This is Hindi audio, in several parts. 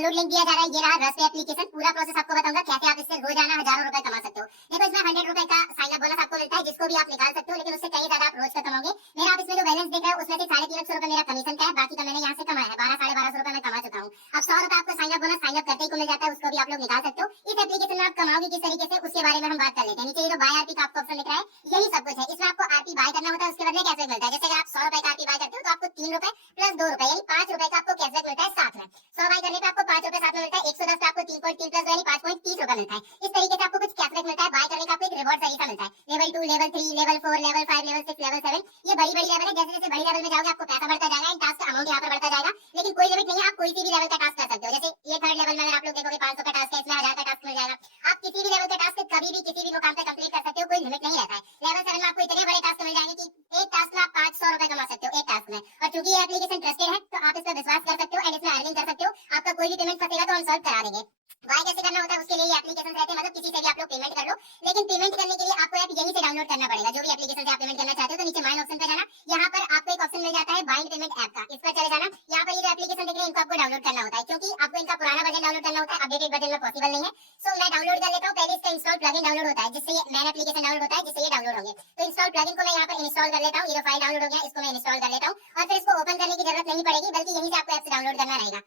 डाउनलोड लिंक दिया जा रहा है, ये रहा रस एप्लीकेशन। पूरा प्रोसेस आपको बताऊंगा कैसे आप इससे रोजाना हजारों रुपए कमा सकते हो। देखो इसमें 100 रुपए का साइन अप बोनस आपको मिलता है, जिसको भी आप निकाल सकते हो, लेकिन उससे कहीं ज्यादा आप रोज का कमाओगे। मेरा आप इसमें जो बैलेंस देख रहे हो उसमें से 350 रुपए मेरा कमीशन का है, बाकी का मैंने यहाँ से कमाया है 1200-1250 रुपए मैं कमा चुका हूँ। अब 100 रुपए आपको sign up bonus sign up करते ही को मिल जाता है, उसको भी आप लोग निकाल सकते हो। इस एप्लीकेशन में आप कमाओगे किस तरीके से उसके बारे में हम बात कर लेते हैं। नीचे ये जो बाय आरपी का आपको ऑप्शन दिख रहा है यही सब कुछ है। इसमें आपको आरपी बाय करना होता है, उसके बदले कैशबैक मिलता है। जैसे अगर आप 100 रुपए का आरपी बाय करते हो तो आपको 3 रुपए प्लस 2 रुपए यानी 5 रुपए का आपको कैशबैक मिलता है साथ में। 100 बाय करने पे आपको 5 रुपए साथ में मिलता है, 110 पे आपको 3.3 प्लस यानी 5.30 रुपए मिलता है। इस तरीके से आपको कुछ कैशबैक मिलता है। बाय करने का आपको एक रिवॉर्ड तरीका मिलता है। Level 2, level 3, level 4, level 5, level 6, level 7 ये बड़ी बड़ी लेवल है। जैसे जैसे बड़ी लेवल में जाओगे आपको पैसा बढ़ता जाएगा, टास्क का अमाउंट यहाँ पर बढ़ता जाएगा, लेकिन कोई लिमिट नहीं है। आप कोई सी भी लेवल का टास्क कर सकते हो। जैसे ये 3rd लेवल में अगर आप लोग देखोगे 500 का टास्क है, इसमें 1000 का टास्क मिल जाएगा। आप किसी भी लेवल का टास्क कभी भी किसी भी मुकाम पे कंप्लीट कर सकते हो, कोई लिमिट नहीं रहता है। लेवल 7 में आपको इतने बड़े टास्क मिल जाएंगे कि एक टास्क में आप 500 रुपए कमा सकते हो एक टास्क में। और चूंकि ये एप्लीकेशन ट्रस्टेड है तो आप इस पर विश्वास कर सकते हो एंड इसमें अर्निंग कर सकते हो। आपका कोई भी पेमेंट फंसेगा तो हम सॉल्व करा देंगे। बाय कैसे करना होता है उसके लिए ये एप्लीकेशन रहते हैं, मतलब किसी से भी आप लोग पेमेंट कर लो, लेकिन पेमेंट करने के लिए आपको ऐप यहीं से डाउनलोड करना पड़ेगा। जो भी एप्लीकेशन से आप पेमेंट करना चाहते हो तो नीचे माइन ऑप्शन पे जाना, यहाँ पर आपको एक ऑप्शन मिल जाता है बाइंड पेमेंट ऐप का, इस पर चले जाना। यहाँ पर ये जो एप्लीकेशन दिख रहे हैं इनको आपको डाउनलोड करना होता है, क्योंकि आपको इनका पुराना वर्जन डाउनलोड करना होता है, अपडेटेड वर्जन में पॉसिबल नहीं है। सो मैं डाउनलोड कर लेता हूँ। पहले इसका इंस्टॉल प्लगइन डाउनलोड होता है, जिससे ये मैन एप्लीकेशन डाउनलोड होता है, जिससे ये डाउनलोड होंगे। तो इंस्टॉल प्लगइन को मैं यहाँ पर इंस्टॉल कर लेता हूँ। ये जो फाइल डाउनलोड हो गया इसको मैं इंस्टॉल कर लेता हूँ और फिर इसको ओपन करने की जरूरत नहीं पड़ेगी, बल्कि यहीं से आपको ऐप से डाउनलोड करना रहेगा।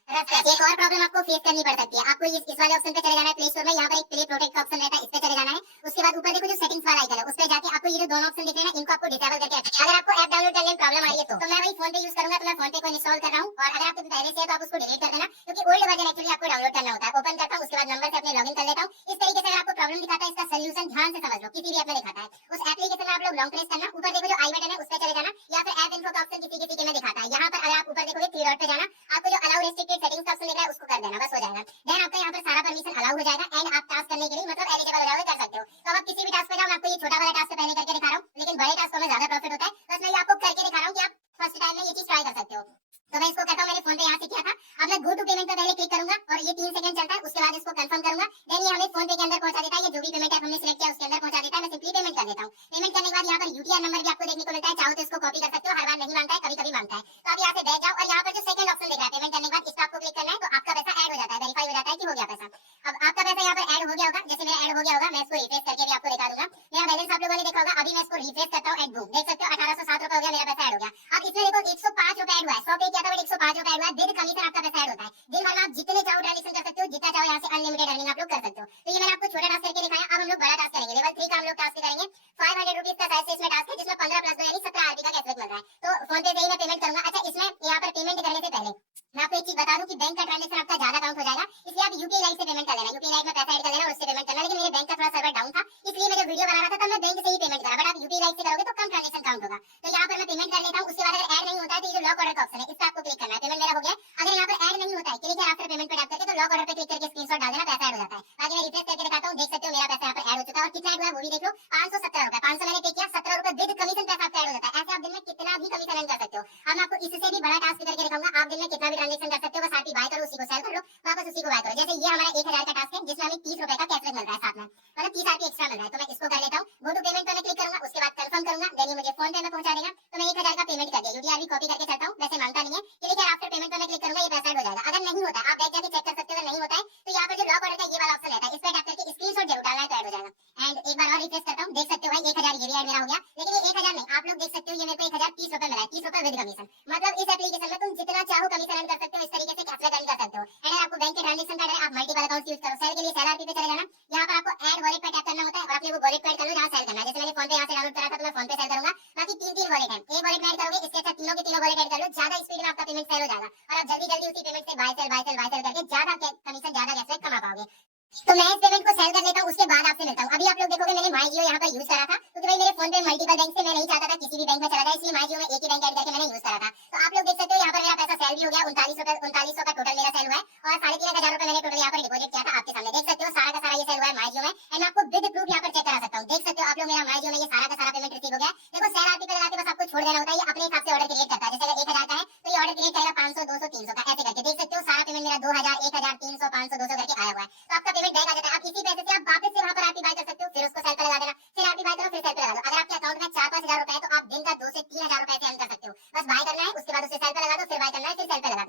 एक और प्रॉब्लम आपको फेस करनी पड़ सकती है। आपको इस वाले ऑप्शन पे चले जाना है प्ले स्टोर में, यहाँ पर एक प्ले प्रोटेक्ट का ऑप्शन रहता है, इस पे चले जाना है। उसके बाद ऊपर देखो जो सेटिंग्स वाला आइकन है उस पे जाके आपको ये जो दोनों ऑप्शन दिख रहे हैं ना इनको आपको डिसेबल करके रखना है। अगर आपको ऐप डाउनलोड करने में प्रॉब्लम आ रही है तो मैं वही फोन पे यूज करूंगा, तो मैं फोन पे को इंस्टॉल कर रहा हूँ। और अगर आपको पहले से है तो आप उसको डिलीट कर देना, क्योंकि ओल्ड वर्जन एक्चुअली आपको डाउनलोड करना होता है। ओपन करता हूँ, उसके बाद नंबर से अपने लॉगिन कर लेता हूँ। इस तरीके से अगर आपको प्रॉब्लम दिखाता है इसका सोल्यूशन ध्यान से समझ लो, किसी भी ऐप में दिखाता है उस एप्लीकेशन में आप लोग लॉन्ग प्रेस करना, ऊपर देखो जो आई बटन है उस पे चले जाना, या फिर ऐप इन्फो का ऑप्शन किसी किसी के में दिखाता है। यहाँ पर अगर आप ऊपर देखोगे 3 डॉट पे जाना, आपको जो अलाउ रेस्ट्रिक्टेड सेटिंग्स का ऑप्शन दिख रहा है उसको कर देना, बस हो जाएगा। देन आपका यहाँ पर सारा परमिशन अलाउ हो जाएगा एंड आप टास्क करने के लिए मतलब एलिजिबल हो जाओगे, कर सकते हो। तो अब आप किसी भी टास्क पे जाओ, मैं आपको ये छोटा वाला टास्क पहले करके दिखा रहा हूँ, लेकिन बड़े टास्क में ज्यादा प्रॉफिट होता है। बस मैं आपको करके दिखा रहा हूँ कि आप फर्स्ट टाइम में ये चीज ट्राई कर सकते हो। तो मैं इसको करता हूँ, मैंने फोन पे यहाँ से किया था। अब मैं गो टू पेमेंट पे पहले क्लिक करूंगा और ये 3 सेकंड चलता है, उसके बाद इसको कंफर्म करूंगा। देन ये हमें फोन पे के अंदर पहुंचा देता है। ये जो भी पेमेंट ऐप हमने सिलेक्ट किया उसके अंदर पहुंचा देता है। मैं सिंपली पेमेंट कर देता हूँ। पेमेंट करने के बाद यहाँ पर यूटीआर नंबर भी आपको देखने को मिलता है, चाहो तो इसको कॉपी कर सकते हो। हर बार नहीं मांगता है, कभी कभी मांगता है। तो अब यहाँ से बैठ जाओ और यहाँ पर जो सेकंड ऑप्शन दिख रहा है पेमेंट करने के बाद, इस पर आपको क्लिक करना है तो आपका पैसा ऐड हो जाता है, वेरीफाई हो जाता है कि हो गया पैसा। अब आपका पैसा यहाँ पर ऐड हो गया होगा, जैसे मेरा ऐड हो गया होगा मैं इसको रिफ्रेश करके भी आपको दिखा दूंगा। मेरा बैलेंस आप लोगों ने देखा होगा, अभी मैं इसको रिफ्रेश करता हूँ एंड बूम देख सकते हो 1807 रुपए हो गया, मेरा पैसा ऐड हो गया। अब इसमें देखो 105 रुपए ऐड हुआ है, 100 पे किया था बट 105 रुपए ऐड हुआ है, विद कमीशन आपका पैसा ऐड होता है। दिन भर में आप जितने चाहो ट्रांजेक्शन कर सकते हो, जितना चाहो यहाँ से अनलिमिटेड अर्निंग आप लोग कर सकते हो। तो ये मैंने आपको छोटा टास्क करके दिखाया। अब हम लोग बड़ा टास्क करेंगे, लेवल 3 का हम लोग टास्क करेंगे। 500 रुपीज का साइज से इसमें टास्क है, जिसमें 15 प्लस 2 यानी 17 आरपी का कैशबैक मिल रहा है। तो फोन पे से ही मैं पेमेंट करूंगा। अच्छा इसमें यहाँ पर पेमेंट करने से पहले मैं आपको एक चीज बता दूं कि बैंक का ट्रांजेक्शन आपका ज्यादा काउंट हो जाएगा, इसलिए आप यूपीआई लाइट से पेमेंट कर लेना। यूपीआई लाइट में पैसा ऐड कर लेना और उससे पेमेंट करना। लेकिन मेरे बैंक का थोड़ा सर्वर डाउन था, इसलिए मैं जब वीडियो बना रहा था तब मैं बैंक से ही पेमेंट करा, बट आप यूपीआई लाइट से करोगे तो कम ट्रांजेक्शन काउंट होगा। तो यहाँ पर मैं पेमेंट कर लेता हूँ। उसके बाद अगर ऐड नहीं होता है तो ये जो लॉक ऑर्डर का ऑप्शन है इस पर आपको क्लिक करना है। पेमेंट मेरा हो गया। अगर यहाँ पर ऐड नहीं होता है क्लिक आफ्टर पेमेंट पे टैप करके, तो लॉक ऑर्डर पे क्लिक करके स्क्रीनशॉट डाल देना, पैसा ऐड हो जाता है। बाकी मैं रिफ्रेश करके दिखाता हूँ, देख सकते हो मेरा पैसा यहाँ पर ऐड हो चुका है। और कितना ऐड हुआ है वो भी देख लो, 517 रुपए। 500 मैंने पे किया, 17 रुपए विद कमीशन पैसा आपका ऐड हो जाता है। ऐसे आप दिन में कितना भी कमीशन अर्न कर सकते हो। अब मैं आपको इससे भी बड़ा टास्क करके दिखाऊंगा। आप दिन में कितना भी ट्रांजेक्शन कर सकते हो, बस आरपी बाय करो, उसी को सेल कर लो, वापस उसी को बाय करो। जैसे ये हमारा 1000 का टास्क है, जिसमें हमें 30 रुपए का कैशबैक मिल रहा है साथ में, मतलब 30 आरपी एक्स्ट्रा मिल रहा है। तो मैं इसको कर लेता हूँ। गो टू पेमेंट पे मैं क्लिक करूंगा, उसके बाद कंफर्म करूंगा, देन ये मुझे फोन पे में पहुंचा देगा। तो मैं 1000 का पेमेंट कर दिया। यूटीआर भी कॉपी करके चलता हूँ, वैसे मांगता नहीं है। क्लिक आफ्टर पेमेंट पे मैं क्लिक करूंगा, ये पैसा ऐड हो जाएगा। अगर नहीं होता आप बैठ जाके चेक कर सकते हो। अगर नहीं होता है तो यहाँ पर जो लॉक ऑर्डर का ये वाला ऑप्शन रहता है, इस पर टैप करके स्क्रीनशॉट जरूर डालना है तो ऐड हो जाएगा। एंड एक बार और रिफ्रेश करता हूँ, देख सकते हो भाई 1000 ये भी ऐड मेरा हो गया। लेकिन ये 1000 नहीं, आप लोग देख सकते हो ये मेरे को 1030 रुपए मिला है, 30 रुपए विद कमीशन। मतलब इस एप्लीकेशन में तुम जितना चाहो कमीशन अर्न कर सकते हो, इस तरीके से कैशबैक अर्न कर सकते हो। एंड आपको बैंक के ट्रांजेक्शन का आप मल्टीपल अकाउंट यूज करो। सेल के लिए सेल आरपी पे चले जाना, यहाँ पर आपको ऐड वॉलेट पे टैप करना होता है और अपने वो वॉलेट पे ऐड कर लो जहाँ सेल करना है। जैसे मैंने फोन पे यहाँ से डाउनलोड करा था तो मैं फोन पे सेल करूंगा। बाकी 3 वॉलेट है, एक वॉलेट में ऐड करोगे, इसके अच्छा तीनों के तीनों वॉलेट ऐड कर लो, ज्यादा स्पीड में आपका पेमेंट सेल हो जाएगा और आप जल्दी जल्दी उसी पेमेंट से बाय सेल करके ज्यादा कमीशन ज्यादा कैशबैक कमा पाओगे। तो मैं इस पेमेंट को सेल कर लेता हूँ, उसके बाद आपसे मिलता हूँ। अभी आप लोग देखोगे मैंने माई जियो यहाँ पर यूज करा था, क्योंकि भाई मेरे फोन पे मल्टीपल बैंक से मैं नहीं चाहता था किसी भी बैंक में चला जाए, इसलिए माई जियो में एक ही बैंक ऐड करके मैंने यूज करा था। तो आप लोग देख सकते हो यहाँ पर मेरा पैसा सेल भी हो गया। 3900 का टोटल मेरा सेल हुआ है और 3500 रुपए मैंने टोटल यहाँ पर डिपॉजिट किया था। आपके सामने देख सकते हो सारा का सारा ये सेल हुआ है माई जियो में। एंड आपको विद प्रूफ यहाँ पर चेक करा सकता हूँ। देख सकते हो आप लोग मेरा माई जियो में ये सारा का सारा पेमेंट रिसीव हो गया। देखो सेल आरपी पे लगा के बस आपको छोड़ देना होता है, ये अपने हिसाब से ऑर्डर क्रिएट करता है। जैसे अगर 1000 का है तो ये ऑर्डर क्रिएट करेगा 500 200 300 का, ऐसे करके। देख सकते हो सारा पेमेंट मेरा 2000 1000 300 500 200 करके आया हुआ है। तो आपका पेमेंट बैक आ जाता है। आप इसी पैसे से आप वापस से वहां पर आरपी बाय कर सकते हो, फिर उसको सेल पे लगा देना, फिर आरपी बाय करो, फिर सेल पे लगा दो। अगर आपके अकाउंट में 4-5 हजार रुपए है तो आप दिन का 2 से 3 हजार रुपए से अर्न कर सकते हो। बस बाय करना है, उसके बाद उसे सेल पे लगा दो, फिर बाय करना है, फिर सेल पे लगा